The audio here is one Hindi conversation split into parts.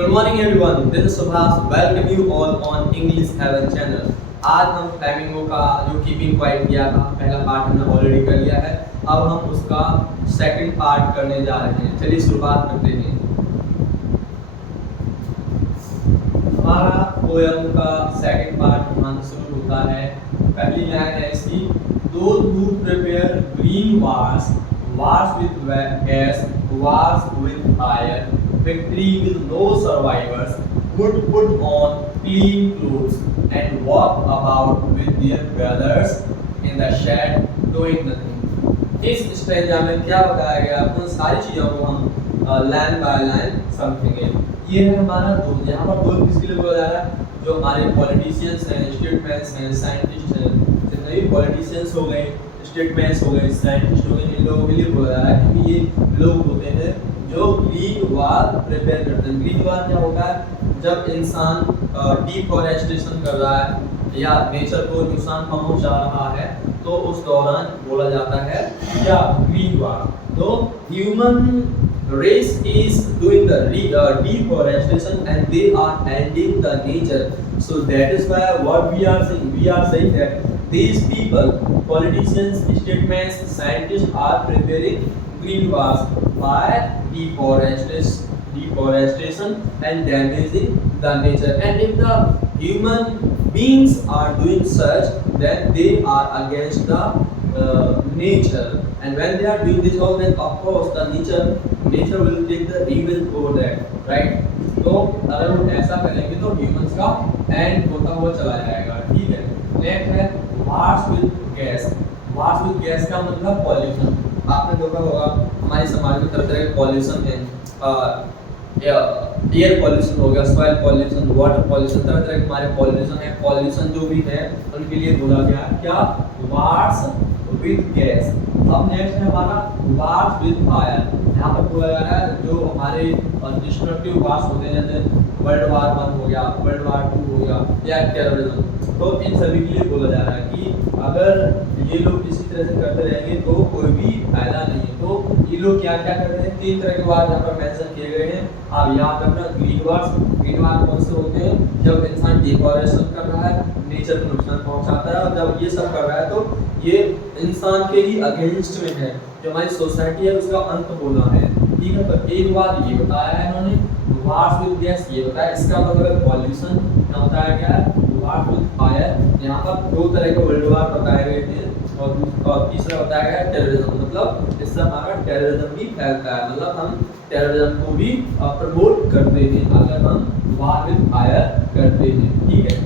Good morning everyone. This is Subhas. Welcome you all on English Heaven channel. आज हम फ्लेमिंगो का जो कीपिंग क्वाइट किया था पहला पार्ट हमने ऑलरेडी कर लिया है। अब हम उसका सेकंड पार्ट करने जा रहे हैं। चलिए शुरुआत करते हैं। हमारा पोएम का सेकंड पार्ट वहाँ से शुरू होता है। पहली लाइन है इसकी, Those who prepare green wars, wars with gas, wars with fire, victory with no survivors, would put on clean clothes and walk about with their brothers in the shed doing nothing। इस स्ट्रेंजा में क्या बताया गया, उन सारी चीज़ों को हम लाइन बाय लाइन समझेंगे। ये है हमारा दोस्त। यहाँ पर दोस्त किसके लिए बोला जा रहा है? जो हमारे पॉलिटिशियंस हैं, स्टेटमैन्स हैं, साइंटिस्ट हैं, जितने भी पॉलिटिशियंस हो गए, स्टेटमैन्स हो गए, साइंटिस्ट हो गए, इन लोगों के लिए बोला जा रहा है कि ये लोग होते हैं जो ग्रीन वार प्रिपेयर करते हैं। ग्रीन वार क्या होता है? जब इंसान डिफॉरेस्टेशन कर रहा है या नेचर को नुकसान पहुंचा रहा है तो उस दौरान बोला जाता है क्या? ग्रीन वार। तो human race is doing the deforestation and they are ending the nature. So that is why what we are saying that these people, politicians, statements, scientists are preparing green wars by deforestation and damaging the nature. And if the human beings are doing such, then they are against the nature. And when they are doing this all, then of course the nature will take the revenge over that, right? तो अगर वो ऐसा करेंगे तो ह्यूमंस का एंड होता हुआ चला जाएगा। ठीक है। नेक्स्ट है wars with gas. Wars with gas का मतलब पॉल्यूशन। आपने देखा होगा हमारे समाज में तरह तरह के पॉल्यूशन है। एयर पॉल्यूशन हो गया, सॉइल पॉल्यूशन, वाटर पॉल्यूशन, तरह तरह के हमारे पॉल्यूशन है। पॉल्यूशन जो भी है उनके लिए बोला गया क्या? Wars with gas. अब नेक्स्ट है हमारा वार्स विद फायर। यहाँ पर बोला जा रहा है जो हमारे डिस्ट्रक्टिव वार्स होते हैं, जैसे वर्ल्ड वार 1 हो गया, वर्ल्ड वार 2 हो गया या टेररिज्म, तो इन सभी के लिए बोला जा रहा है कि अगर ये लोग इसी तरह से करते रहेंगे तो कोई भी फायदा नहीं है। तो ये लोग क्या क्या कर रहे हैं? 3 तरह के वार यहाँ पर मेंशन किए गए हैं। आप याद रखना, ग्रीन वार्स। ग्रीन वार कौन से होते हैं? जब इंसान डिफॉरेस्टेशन कर रहा है, नेचर को नुकसान पहुंचाता है, और जब ये सब कर रहा है तो ये इंसान के ही अगेंस्ट में है। जो हमारी सोसाइटी है उसका अंत होना है। ठीक है। तो एक बात ये बताया है इन्होंने, वार्स विद गैस ये बताया। इसका मतलब पॉल्यूशन क्या बताया गया है? Wars with fire. यहाँ पर 2 तरह के वर्ल्ड वार बताए गए थे और तीसरा बताया गया टेररिज्म। मतलब इससे हमारा टेररिज्म भी फैलता है, मतलब हम टेररिज्म को भी प्रमोट करते हैं अगर हम वार विद फायर करते हैं। ठीक है।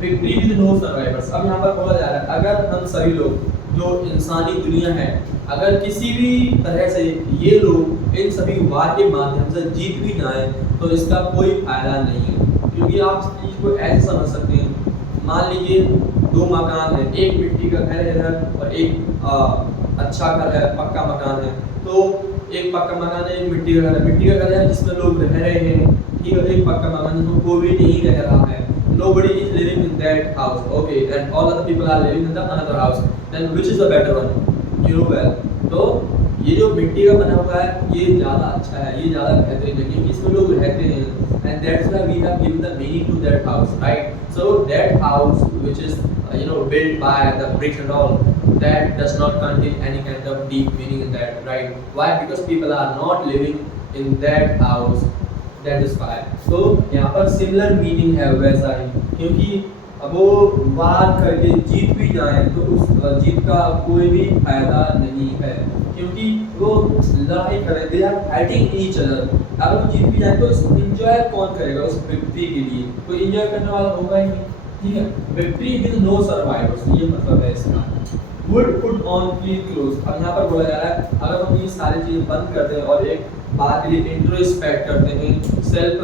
Victory with no survivors. अब यहाँ पर बोला जा रहा है अगर हम सभी लोग जो इंसानी दुनिया है, अगर किसी भी तरह से ये लोग इन सभी वार के माध्यम से जीत भी जाए तो इसका कोई फायदा नहीं है। क्योंकि आप इस चीज को ऐसे समझ सकते हैं, मान लीजिए 2 मकान है, एक मिट्टी का घर है इधर और एक अच्छा घर है, पक्का मकान है। तो एक पक्का मकान है, एक मिट्टी का घर है। मिट्टी का घर है जिसमें लोग रह रहे हैं, ठीक है। एक पक्का मकान है जिसमें कोई भी नहीं रह रहा है, nobody is living in that house, okay, and all other people are living in the another house, then which is the better one? You know well। तो ये जो मिट्टी का बना हुआ है ये ज़्यादा अच्छा है, ये ज़्यादा बेहतरीन है क्योंकि इसमें लोग रहते हैं, and that's why we have given the meaning to that house, right? So that house which is built by the bricks and all, that does not contain any kind of deep meaning in that, right? Why? Because people are not living in that house, that is why। तो यहाँ पर सिमिलर मीनिंग है वैसा ही, क्योंकि अब वो वार करके जीत भी जाए तो उस जीत का कोई भी फायदा नहीं है, क्योंकि वो लड़ाई करे, they are fighting each other. अगर वो जीत भी जाए तो एंजॉय कौन करेगा उस विक्ट्री के लिए? कोई एंजॉय करने वाला होगा ही नहीं। ठीक है। विक्ट्री विद नो सर्वाइवर्स, ये मतलब है इसका। Would put on clean clothes. अब यहाँ पर बोला जा रहा है अगर हम ये सारी चीज़ें बंद करते हैं और एक बात के लिए इंट्रोस्पेक्ट करते हैं, सेल्फ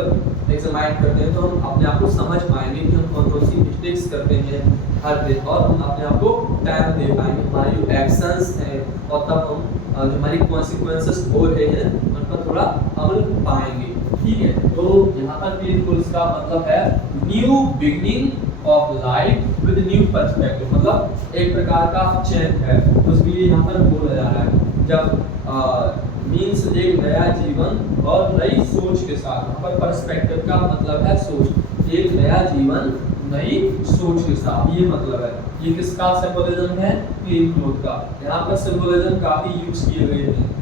एग्जामाइन करते हैं, तो हम अपने आप को समझ पाएंगे कि हम कौन कौन सी मिस्टेक्स करते हैं हर दिन, और हम अपने आप को टाइम दे पाएंगे हमारी जो एक्शंस हैं, और तब हम जो हमारी कॉन्सिक्वेंसेस हो रहे हैं उन पर थोड़ा अमल पाएंगे। ठीक है। तो यहाँ पर क्लीन क्लोथ्स का मतलब है new beginning of life with new perspective, मतलब एक प्रकार का चेंज है। उसके लिए यहाँ पर बोला जा रहा है जब मीन्स एक नया जीवन और नई सोच के साथ। यहाँ पर पर्सपेक्टिव का मतलब है सोच, एक नया जीवन नई सोच के साथ, ये मतलब है। ये किसका सिंबोलिज्म है? प्लेन क्लोथ का। यहाँ पर सिंबोलिज्म काफी यूज किए गए हैं।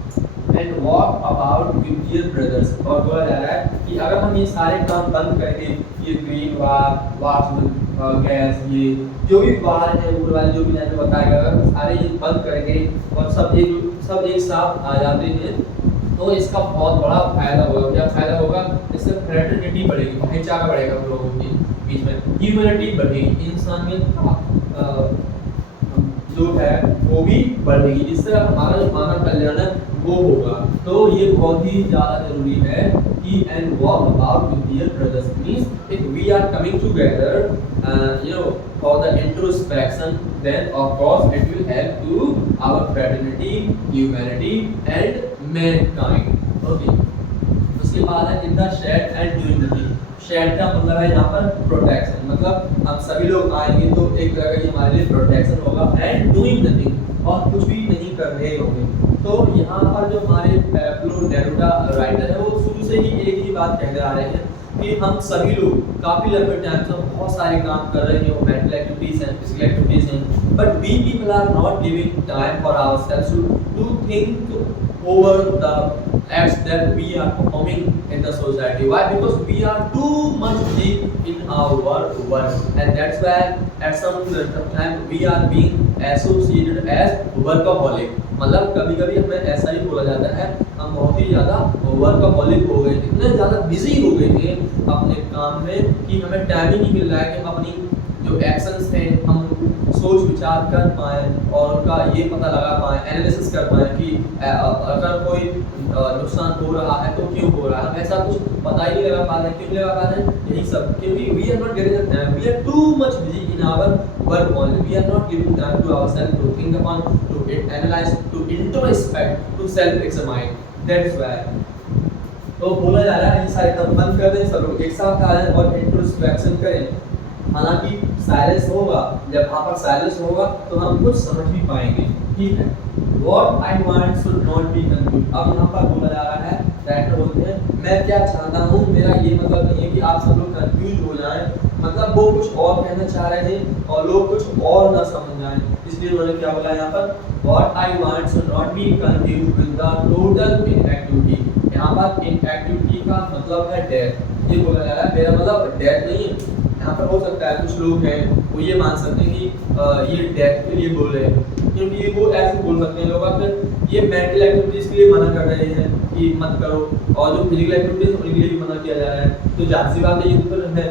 And walk about with dear brothers, और बोला जा रहा है कि अगर हम ये सारे काम बंद करके, ये ग्रीन वार, वाश गैस, ये जो भी वार है, वुड वाले जो भी मैंने बताया, अगर सारे ये बंद करके और सब एक साथ आ जाते हैं तो इसका बहुत बड़ा फायदा होगा। क्या फायदा होगा? इससे फ्रेटर्निटी बढ़ेगी, भाईचारा बढ़ेगा लोगों के बीच में, ह्यूमैनिटी बढ़ेगी, इंसानियत जो है वो भी बढ़ेगी, जिससे हमारा जो मानव कल्याण है वो होगा। तो ये बहुत ही ज्यादा जरूरी है कि and walk about with dear brothers means if we are coming together for the introspection, then of course it will help to our fraternity, humanity and mankind. Okay. उसके बाद है in the shed and doing nothing. Shed का मतलब है यहाँ पर प्रोटेक्शन, मतलब हम सभी लोग आएंगे तो एक तरह का ये हमारे लिए प्रोटेक्शन होगा। एंड डूइंग नथिंग, और कुछ भी नहीं कर रहे होंगे। तो यहाँ पर जो हमारे पैब्लो नेरुदा राइटर है वो शुरू से ही एक ही बात कहते आ रहे हैं कि हम सभी लोग काफी लंबे टाइम से बहुत सारे काम कर रहे हैं, मेंटल एक्टिविटीज हैं, फिजिकल एक्टिविटीज हैं, but we people are not giving time for ourselves to think over the acts that we are performing in the society. Why? Because we are too much deep in our work, and that's why at some time we are being associated as workaholic. मतलब कभी-कभी हमें ऐसा ही बोला जाता है, हम बहुत ही ज़्यादा वर्कaholic हो गए, इतने ज़्यादा बिजी हो गए थे अपने काम में कि हमें टाइम ही नहीं मिल रहा है कि हम अपनी जो एक्शंस हैं हम सोच विचार कर पाए और उनका ये पता लगा पाए, एनालिसिस कर पाए कि अगर कोई नुकसान हो रहा है तो क्यों हो रहा है, ऐसा कुछ पता ही नहीं लगा पा रहे हैं। क्यों लगा पा रहे हैं? यही सब क्योंकि we are not getting the time, we are too much busy in our work only, we are not giving time to ourself to think upon, to analyse, to introspect, to self examine. That's why तो बोला जा रहा है इन सारे काम बंद कर दें, सब लोग एक साथ आए और इंट्रोस्पेक्शन करें। हालांकि साइलेंस होगा, जब यहाँ पर साइलेंस होगा तो हम कुछ समझ भी पाएंगे। ठीक है, What I want should not be confused। अब यहाँ पर बोला जा रहा है, राइटर बोलते हैं मैं क्या चाहता हूँ, मेरा ये मतलब नहीं है कि आप सब लोग कंफ्यूज हो जाएं, मतलब वो कुछ और कहना चाह रहे हैं और लोग कुछ और ना समझ जाएं, इसलिए उन्होंने क्या बोला यहाँ पर What I want should not be confused with the total inactivity। यहाँ पर inactivity का मतलब है डेथ। ये बोला जा रहा है मेरा मतलब डेथ नहीं है। यहाँ पर हो सकता है कुछ लोग हैं वो ये मान सकते हैं कि ये डेथ के लिए बोल रहे हैं, क्योंकि वो ऐसे बोल सकते हैं लोग अगर ये मेंटल एक्टिविटीज के लिए मना कर रहे हैं कि मत करो, और जो फिजिकल एक्टिविटीज उनके लिए भी मना किया जा रहा है, तो जाहिर सी बात है ये तो हमें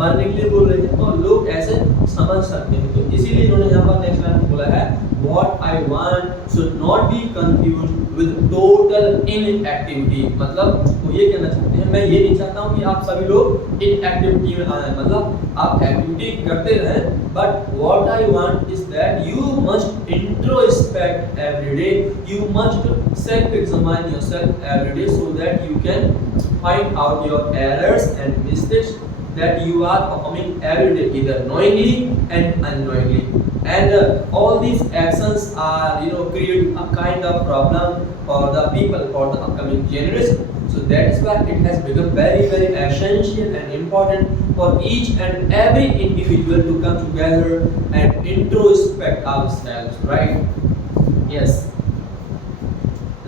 मरने के लिए बोल रहे हैं, तो लोग ऐसे समझ सकते हैं। तो इसीलिए इन्होंने यहाँ पर नेक्स्ट लाइन बोला है What I want should not be confused with total inactivity। मतलब वो ये कहना चाहते हैं मैं ये नहीं चाहता हूँ कि आप सभी लोग inactivity में आए, मतलब आप एक्टिविटी करते रहें, but what I want is that you must introspect every day, you must self-examine yourself every day so that you can find out your errors and mistakes that you are performing every day, either knowingly and unknowingly. And all these actions are create a kind of problem for the people, for the upcoming generation. So that is why it has become very very essential and important for each and every individual to come together and introspect ourselves, right? Yes,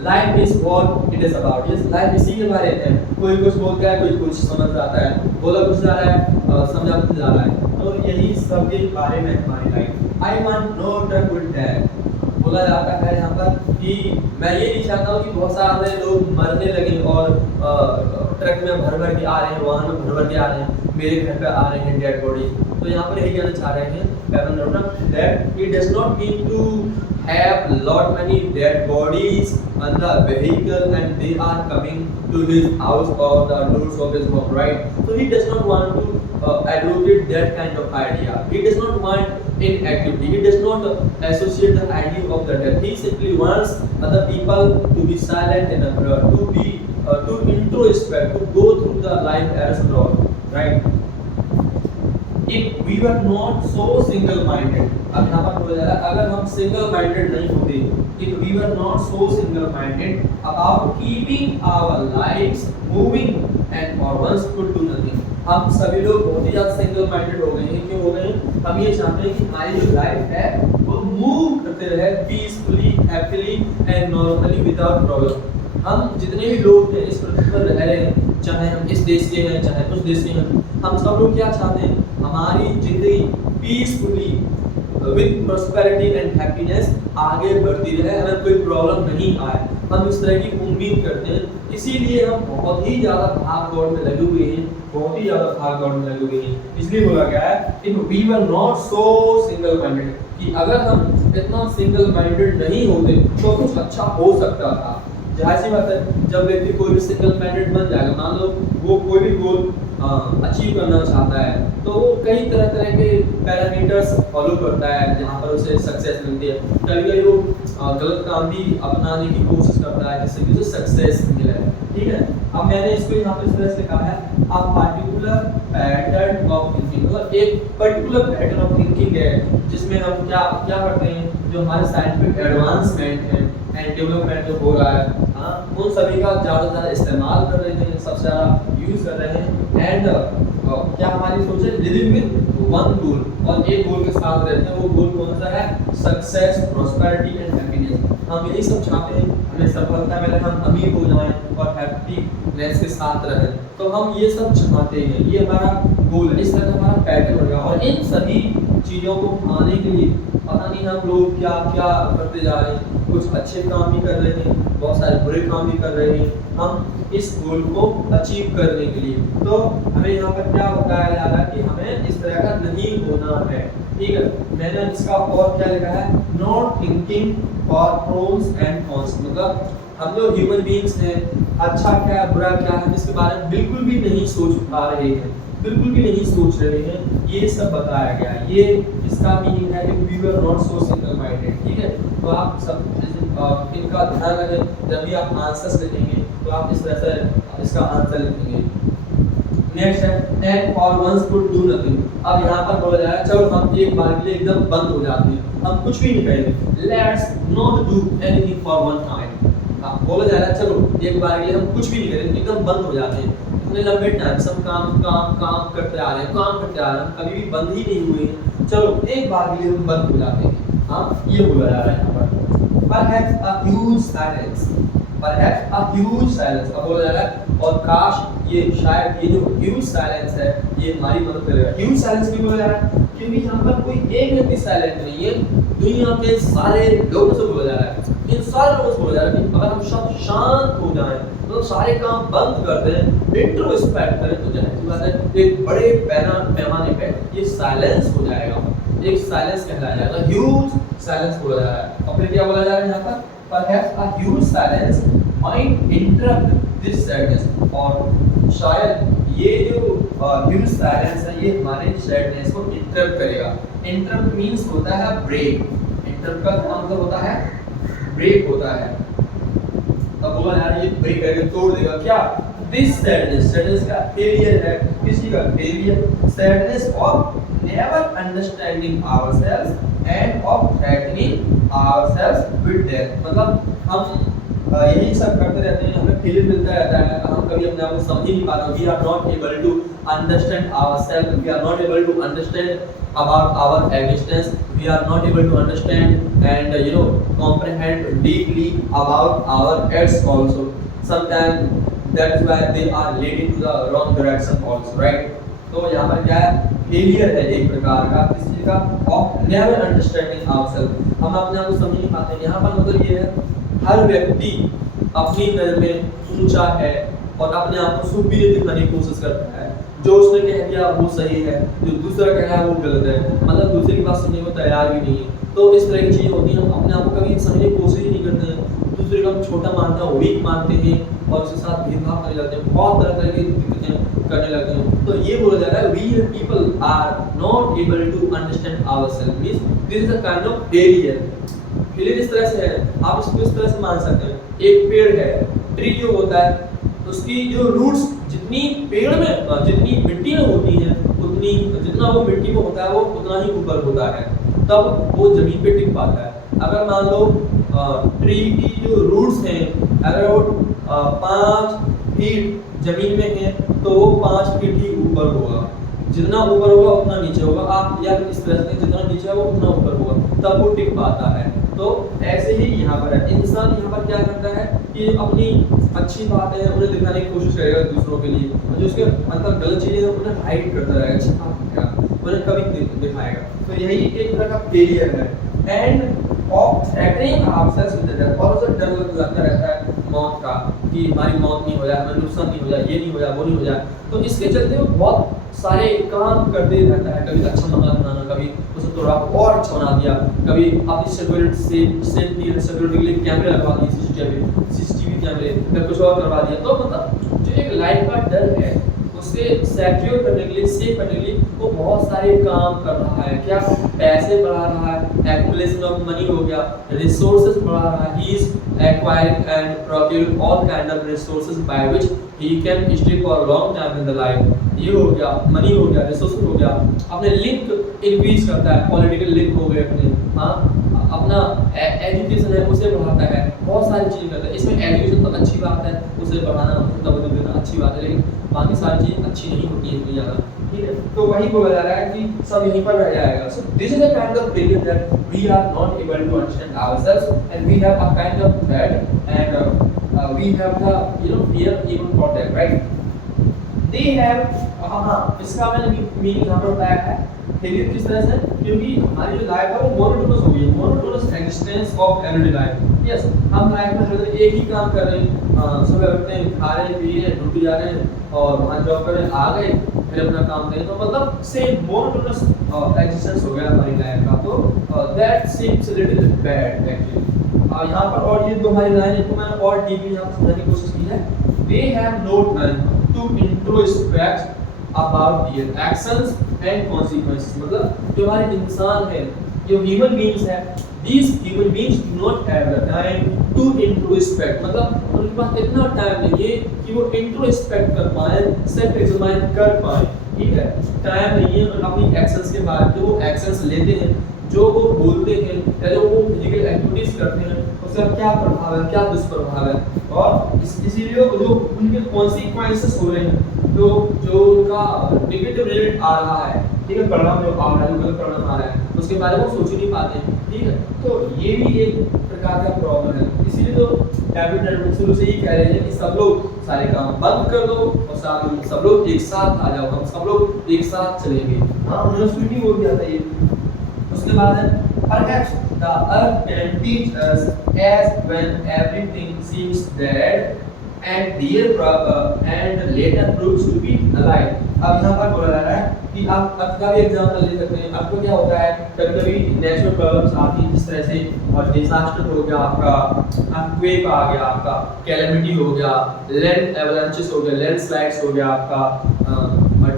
life is what it is about. Yes, life इसी के बारे में है। कोई कुछ बोलता है, कोई कुछ समझ आता है, बोला कुछ जा रहा है, समझा कुछ जा रहा है, तो यही सब के बारे में हमारी life. I want no truck with death. बोला जाता है यहाँ पर कि मैं ये नहीं चाहता हूँ कि बहुत सारे लोग मरने लगे और ट्रक में भर भर के आ रहे हैं, वाहन में भर भर के आ रहे हैं, मेरे घर पे आ रहे हैं डेड बॉडी। तो यहाँ पर यही कहना चाह रहे हैं that it does not mean to have lot many dead bodies on the vehicle and they are coming to his house or the doors of his home, right? So he does not want to advocate that kind of idea. He does not want inactivity. He does not associate the idea of the death. He simply wants other people to be silent enough, to introspect, to go through the life as a all, right? if we were not so single minded, अब यहाँ पर बोला जा रहा है अगर हम सिंगल माइंडेड नहीं होते, if we were not so single minded about keeping our lives moving and for once could do nothing, हम सभी लोग बहुत ही ज्यादा सिंगल माइंडेड हो गए हैं। क्यों हो गए हैं? हम ये चाहते हैं कि हमारी जो लाइफ है वो मूव करते रहे peacefully, happily and normally without problem. हम जितने भी लोग हैं इस पृथ्वी पर रह रहे हैं, चाहे हम इस देश के हैं चाहे उस देश के हैं, हम सब लोग क्या चाहते हैं? हमारी जिंदगी peacefully with prosperity and happiness आगे बढ़ती रहे, हमें कोई प्रॉब्लम नहीं आए, हम इस तरह की उम्मीद करते हैं। इसीलिए हम बहुत ही ज्यादा भाग दौड़ में लगे हुए हैं, बहुत ही ज्यादा भाग दौड़ में लगे हुए हैं। इसलिए बोला गया है if we were not so single minded, कि अगर हम इतना सिंगल माइंडेड नहीं होते तो कुछ अच्छा हो सकता था। जाहिर सी बात है, जब व्यक्ति कोई भी सिंगल माइंडेड बन जाएगा, मान लो वो कोई भी गोल अचीव करना चाहता है, तो वो कई तरह तरह के पैरामीटर्स फॉलो करता है जहाँ पर उसे सक्सेस मिलती है। कभी कभी वो गलत काम भी अपनाने की कोशिश करता है जिससे कि उसे सक्सेस मिले। ठीक है, अब मैंने इसको यहाँ पे इस तरह से कहा है a particular pattern of thinking, मतलब एक पर्टिकुलर पैटर्न ऑफ थिंकिंग है जिसमें हम क्या क्या करते हैं, जो हमारे साइंटिफिक एडवांसमेंट है एंड डेवलपमेंट जो हो रहा है, हाँ, उन सभी का ज़्यादा से ज़्यादा इस्तेमाल कर रहे हैं, सबसे ज़्यादा यूज़ कर रहे हैं। एंड क्या हमारी सोच है? लिविंग विद वन गोल, और एक गोल के साथ रहते हैं। वो गोल कौन सा है? Success, prosperity and happiness. हम यही सब चाहते हैं, हमें सफलता मिले, हम अमीर हो जाएं और हैप्पीनेस के साथ रहें। तो हम ये सब चाहते हैं, ये हमारा गोल है, इस तरह का हमारा पैटर्न होगा। और इन सभी चीज़ों को पाने के लिए पता नहीं हम लोग क्या क्या करते जा रहे हैं, कुछ अच्छे काम भी कर रहे हैं, बहुत सारे बुरे काम भी कर रहे हैं, हम इस गोल को अचीव करने के लिए। तो हमें यहाँ पर क्या बताया जा रहा है कि हमें इस तरह का नहीं होना है। ठीक है, मैंने इसका और क्या लिखा है? Not thinking for pros and cons, मतलब हम जो ह्यूमन बीइंग्स हैं, अच्छा क्या है बुरा क्या है इसके बारे में बिल्कुल भी नहीं सोच पा रहे हैं, बिल्कुल भी नहीं सोच रहे हैं, ये सब बताया गया है। ये इसका मीनिंग है कि we were not so single minded. ठीक है, तो आप सब इनका ध्यान रखें, जब भी आप आंसर्स लिखेंगे तो आप इस तरह से इसका आंसर लिखेंगे। नेक्स्ट है and for once could do nothing. अब यहाँ पर बोला जा रहा है चलो हम एक बार के लिए एकदम बंद हो जाते हैं, हम कुछ भी नहीं करेंगे, let's not do anything for one time. बोला जा रहा है चलो एक बार के लिए हम कुछ भी नहीं करेंगे, एकदम बंद हो जाते हैं। इतने लंबे टाइम से हम काम करते आ रहे हैं, काम करते आ रहे हैं, कभी भी बंद ही नहीं हुए हैं, चलो एक बार के लिए हम बंद हो जाते हैं। हाँ, ये बोला जा रहा है यहाँ पर। Perhaps a huge silence, perhaps a huge silence, अब बोला जा रहा है और काश ये शायद ये जो huge silence है ये हमारी मदद करेगा। huge silence क्यों बोला जा रहा है? क्योंकि यहाँ पर कोई एक व्यक्ति साइलेंट नहीं है, दुनिया के सारे लोगों से बोला जा रहा है, इन सारे लोगों से बोला जा रहा है कि अगर हम सब शांत हो जाएं, तो सारे काम बंद कर दें, इंट्रोस्पेक्ट करें, तो जाहिर सी बात है एक बड़े पैमाने पे ये साइलेंस हो जाएगा, एक साइलेंस कहलाया जाएगा, ह्यूज साइलेंस बोला जा रहा है। और फिर क्या बोला जा रहा है यहाँ पर? Perhaps a huge silence might interrupt this sadness, और शायद ये जो ह्यूज साइलेंस है ये हमारे सैडनेस को इंटरप्ट करेगा। इंटरप्ट मींस होता है ब्रेक, इंटरप्ट का मतलब होता है ब्रेक होता है। अब बोला यार ये ब्रेक करके तोड़ देगा क्या? दिस सैडनेस, सैडनेस का फेलियर है, किसी का failure, sadness of never understanding ourselves and of threatening ourselves with death, मतलब हम यही सब करते रहते हैं, हमें फीलिंग मिलता रहता है, हम कभी अपने आप को समझ ही नहीं पाते। We are not able to understand ourselves, we are not able to understand about our existence, we are not able to understand and comprehend deeply about our acts also. Sometimes that is why they are leading to the wrong direction also, right? तो यहाँ पर क्या है? फेलियर है एक प्रकार का, किस चीज का? ऑफ नेवर अंडरस्टैंडिंग आवरसेल्फ, हम अपने आप को समझ नहीं पाते। यहाँ पर मतलब ये है हर व्यक्ति अपनी नजर में ऊंचा है और अपने आप को सुपीरियर दिखाने की कोशिश करता है। जो उसने कह दिया वो सही है, जो दूसरा कह रहा है वो गलत है, मतलब दूसरे की बात सुनने को तैयार भी नहीं है। तो इस तरह की चीजें होती हैं, हम अपने आप को कभी समझने की कोशिश ही नहीं करते हैं, दूसरे को हम छोटा मानते हैं, वीक मानते हैं और उसके साथ भेदभाव करने लगते हैं, बहुत तरह की दिक्कतें करने लगते हैं। तो ये बोला जा रहा है we people are not able to understand ourself, means this is a kind of failure. Failure इस तरह से है, आप इसको इस तरह से मान सकते हैं, एक पेड़ है, ट्री जो होता है उसकी जो रूट्स जितनी पेड़ में जितनी मिट्टी में होती हैं उतनी उतनी जितना वो मिट्टी में होता है वो उतना ही ऊपर होता है, तब वो जमीन पे टिक पाता है। अगर मान लो ट्री की जो रूट्स हैं अगर वो 5 फीट जमीन में है तो वो 5 फीट ही ऊपर होगा, जितना ऊपर होगा उतना नीचे होगा। आप या इस तरह से जितना नीचे है वो उतना ऊपर होगा, तब वो टिक पाता है। तो ऐसे ही यहाँ पर है, इंसान यहाँ पर क्या करता है कि अपनी अच्छी बातें हैं उन्हें दिखाने की कोशिश करेगा दूसरों के लिए, जो उसके अंदर गलत चीजें हैं उन्हें हाइड करता रहेगा, छिपाएगा, उन्हें कभी दिखाएगा। तो यही एक तरह का फेलियर है। End of threatening ourselves with death, और उसे डर लगता रहता है मौत का कि हमारी मौत नहीं हो जाए, हमें नुकसान नहीं हो जाए, ये नहीं हो जाए, वो नहीं हो जाए। तो इसके चलते वो बहुत सारे काम करते रहता है, कभी अच्छा मकान बनाना, कभी उसे थोड़ा और अच्छा बना दिया, कभी अपनी सिक्योरिटी के लिए कैमरे लगवा दिए, सीसीटीवी कैमरे, या कुछ और करवा दिया। तो मतलब जो एक लाइफ का डर है उसे सिक्योर करने के लिए, सेव करने के लिए वो बहुत सारे काम कर रहा है। क्या पैसे बढ़ा रहा है, एक्युमुलेशन ऑफ मनी हो गया, रिसोर्सेज बढ़ा रहा है, he is acquiring and procuring all kind of resources by which he can stay for long time in the life. ये हो गया, मनी हो गया, रिसोर्सेज हो गया, अपने लिंक इंक्रीज करता है, पॉलिटिकल लिंक हो गए अपने, अपना एजुकेशन है उसे बढ़ाता है, बहुत सारी चीजें करता है। इसमें एजुकेशन तो अच्छी बात है, उसे बढ़ाना, तवज्जो देना अच्छी बात है, लेकिन बाकी सारी चीजें अच्छी नहीं होती है इतनी ज़्यादा, ठीक है। तो वही बोला जा रहा है कि सब यहीं पर रह जाएगा। So this is a kind of failure that we are not able to understand ourselves and we have a kind of threat and we have the fear even for that, right. They have इसका मैंने मीनिंग यहाँ पर बताया है फेलियर किस तरह से, क्योंकि हमारी जो लाइफ है वो मोनोटोनस हो गई है, monotonous existence of everyday life. Yes, हम लाइफ में हर एक ही काम कर रहे हैं, सुबह उठते हैं, खा रहे हैं, पी रहे हैं, ड्यूटी जा रहे हैं और वहाँ जॉब कर रहे हैं, आ गए फिर अपना काम करें, तो मतलब सेम मोनोटोनस एक्जिस्टेंस हो गया हमारी लाइफ का। तो that seems a little bad actually. यहाँ पर और ये दो हमारी लाइन है, तो मैंने और डीपली यहाँ समझने की कोशिश की है। They have no time to introspect about their actions and consequences, मतलब जो हमारे इंसान है, जो ह्यूमन बीइंग्स है, these human beings do not have the time to introspect, मतलब उनके पास इतना टाइम नहीं है कि वो इंट्रोस्पेक्ट कर पाए, सेल्फ एग्जामिन कर पाए, ठीक है। टाइम नहीं है और अपनी एक्शंस के बारे में, जो वो एक्शंस लेते हैं, जो वो बोलते हैं या जो वो फिजिकल एक्टिविटीज करते हैं, उसका क्या प्रभाव है, क्या दुष्प्रभाव है, और इसीलिए जो उनके कॉन्सिक्वेंसेस हो रहे हैं, जो उनका नेगेटिव रिजल्ट आ रहा है, ठीक है, परिणाम जो आ रहा है, जो गलत परिणाम आ रहा है, उसके बारे में वो सोच ही नहीं पाते, ठीक है। तो ये भी एक प्रकार का प्रॉब्लम है। इसीलिए तो डेविड नेटवर्क शुरू से ही कह रहे हैं कि सब लोग सारे काम बंद कर दो और सब लोग एक साथ आ जाओ, हम सब लोग एक साथ चलेंगे। हाँ, उन्होंने स्वीटी बोल दिया था ये। उसके बाद है perhaps the earth can teach us as when everything seems dead and later proves to be alive। अब यहाँ पर बोला जा रहा है कि आप अर्थ का भी एग्जाम्पल ले सकते हैं। अर्थ को क्या होता है, कभी कभी नेचुरल प्रॉब्लम्स आती हैं, जिस तरह से डिजास्टर हो गया, आपका अर्थक्वेक आ गया, आपका कैलेमिटी हो गया, लैंड एवलांचेस हो गया, लैंडस्लाइड्स हो गया, आपका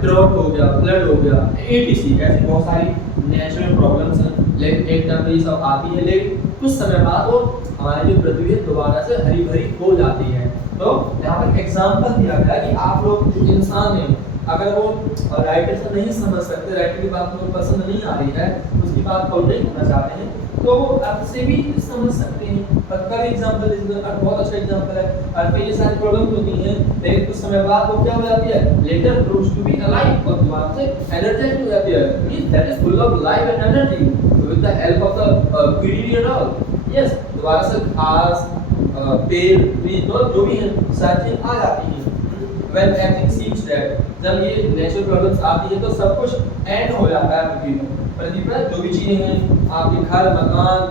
ड्रॉट हो गया, फ्लड हो गया, एटीसी, ऐसी बहुत सारी नेचुरल प्रॉब्लम्स हैं। लेकिन एक टाइम ये सब आती है, लेकिन कुछ समय बाद वो हमारी जो पृथ्वी है दोबारा से हरी भरी हो जाती है। तो यहाँ पर एग्जाम्पल दिया गया कि आप लोग जो इंसान हैं, अगर वो राइटर से नहीं समझ सकते, राइटर की बात उनको पसंद नहीं आ रही है, उसकी बात फॉलो नहीं करना चाहते हैं, तो वो अर्थ से भी समझ सकते हैं। अर्थ का भी एग्जाम्पल है, अर्थ बहुत अच्छा एग्जाम्पल है। अर्थ में ये सारी प्रॉब्लम होती हैं, लेकिन कुछ समय बाद वो क्या हो जाती है, later proves to be alive, और दोबारा से एनर्जेटिक हो जाती है, means that is full of life and energy with the help of the greenery and all. Yes, दोबारा से घास, पेड़, ट्रीज, जो भी है सारी चीजें आ जाती हैं। When everything seems dead, जब ये नेचुरल प्रॉब्लम्स आती है तो सब कुछ एंड हो जाता है पृथ्वी पर। पृथ्वी पर जो भी चीजें हैं, आपके घर, मकान,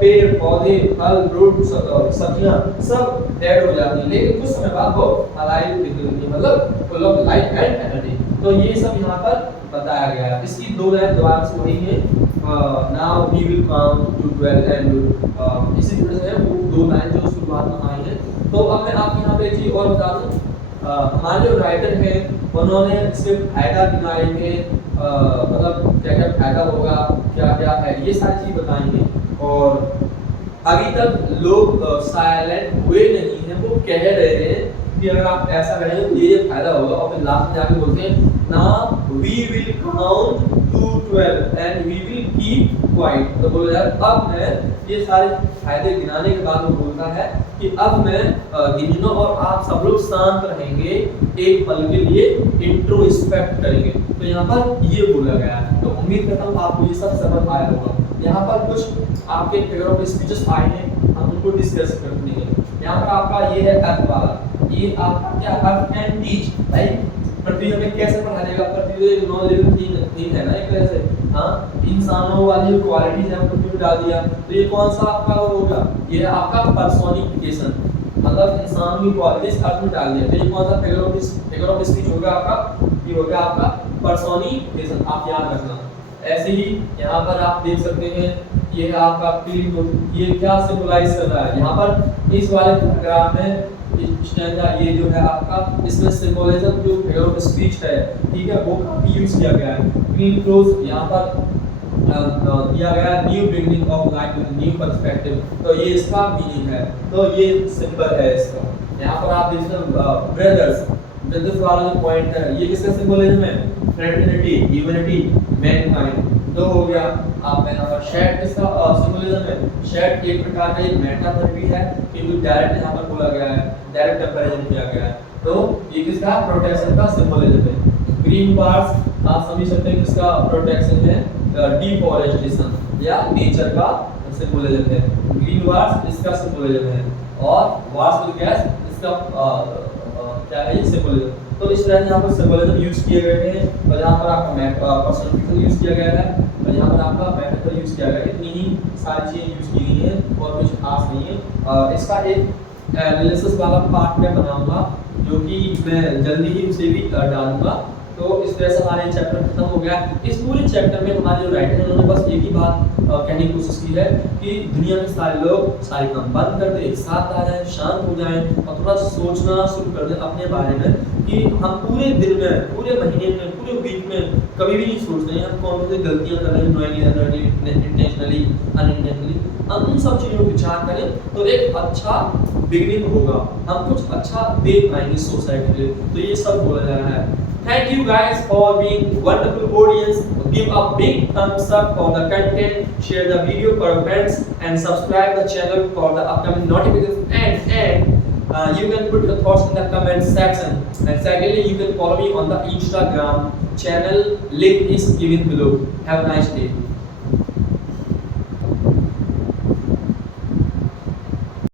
पेड़ पौधे, फल फ्रूट, सब्जियां, सब डेड हो जाती हैं, लेकिन कुछ समय बाद वो अलाइव दिखती है, मतलब full of life and energy. तो ये सब यहाँ पर बताया गया है। इसकी दो लाइन दोबारा से वही है, now we will come to 12 and इसी तरह से वो दो लाइन जो शुरुआत में आई है। तो अब मैं आपको यहाँ पे एक चीज और बता दूं, हमारे जो राइटर हैं उन्होंने इसके फायदा गिनाए हैं, मतलब क्या क्या फायदा होगा, क्या क्या है, ये सारी चीज बताई हैं। और अभी तक लोग साइलेंट हुए नहीं हैं, वो कह रहे हैं क्योंकि अगर आप ऐसा करेंगे तो ये फायदा होगा। और फिर लास्ट में जाके बोलते हैं now we will count to 12 and we will keep quiet. तो बोलो यार अब मैं ये सारे फायदे गिनाने के बाद वो बोलता है कि अब मैं गिनूंगा और आप सब लोग शांत रहेंगे एक पल के लिए, इंट्रोस्पेक्ट करेंगे। तो यहाँ पर ये बोला गया है। तो उम्मीद करता हूँ आपको ये सब समझ आया होगा। यहाँ पर कुछ आपके फिगर ऑफ स्पीचेस आए हैं, हम उनको डिस्कस करते हैं। यहाँ पर आपका ये है अर्थ वाला, ये आपका क्या अर्थ एंड टीच, राइट। पृथ्वी हमें कैसे पढ़ा देगा? पृथ्वी एक नॉन लिविंग थिंग है ना एक तरह से। हाँ, इंसानों वाली जो क्वालिटीज है पृथ्वी में डाल दिया। तो ये कौन सा आपका वो होगा? ये आपका पर्सोनिफिकेशन, मतलब इंसान की क्वालिटीज अर्थ में डाल दिया। तो ये कौन सा फिगर ऑफ स्पीच होगा आपका? ये होगा आपका पर्सोनिफिकेशन, आप याद रखना। ऐसे ही यहाँ पर आप देख सकते हैं ये है आपका फीलिंग, ये क्या सिंबलाइज कर रहा है? यहाँ पर इस वाले पैराग्राफ में स्टैंजा ये जो है आपका, इसमें सिंबोलिज्म जो फिगर ऑफ स्पीच है, ठीक है, वो काफी यूज किया गया है। क्लीन क्लोज यहाँ पर दिया गया new beginning of life with new perspective, तो ये इसका मीनिंग है। तो ये सिंबल है इसका। यहाँ पर आप देखते हैं ब्रदर्स वाला जो पॉइंट है, ये किसका सिंबलिज्म है? Fraternity, humanity, Mankind. तो हो गया। आप यहाँ पर शेड किसका सिंबलिज्म है? शेड एक प्रकार का एक मेटाफर भी है, क्योंकि डायरेक्ट यहाँ पर बोला गया है, डायरेक्ट कंपैरिजन किया गया है। तो ये किसका? प्रोटेक्शन का सिंबलिज्म है। ग्रीन बार्स आप समझ सकते हैं किसका प्रोटेक्शन है? डिफॉरेस्टेशन या नेचर का सिंबलिज्म है। ग्रीन बार्स इसका सिंबलिज्म है और वार्स विद गैस इसका क्या है? ये सिंबलिज्म। तो इस तरह यहाँ पर सिंबलिज्म यूज किए गए हैं और यहाँ पर आपका पर्सनिफिकेशन यूज किया गया है और यहाँ पर आपका मेटाफर यूज किया गया है। इतनी ही सारी चीजें यूज की गई हैं और कुछ खास नहीं है। इसका एक एनालिसिस वाला पार्ट मैं बनाऊंगा जो कि मैं जल्दी ही उसे भी डालूंगा। तो इस तरह से हमारे चैप्टर खत्म हो गया। इस पूरे चैप्टर में हमारे जो राइटर हैं उन्होंने बस एक ही बात कहने की कोशिश की है कि दुनिया में सारे लोग सारे काम बंद कर दें, एक साथ आ जाएं, शांत हो जाएं और थोड़ा सोचना शुरू कर दें अपने बारे में कि हम पूरे दिन में, पूरे महीने में, पूरे वीक में कभी भी नहीं सोच रहे हैं हम कौन सी गलतियां कर रहे हैं, इंटेंशनली अनइंटेंशनली। हम उन सब चीज़ों पर विचार करें तो एक अच्छा बिगिनिंग होगा, हम कुछ अच्छा दे पाएंगे सोसाइटी में। तो ये सब बोला जा रहा है। Thank you guys for being wonderful audience. Give a big thumbs up for the content, share the video for your friends and subscribe the channel for the upcoming notifications. And you can put your thoughts in the comment section. And secondly, you can follow me on the Instagram channel. Link is given below. Have a nice day.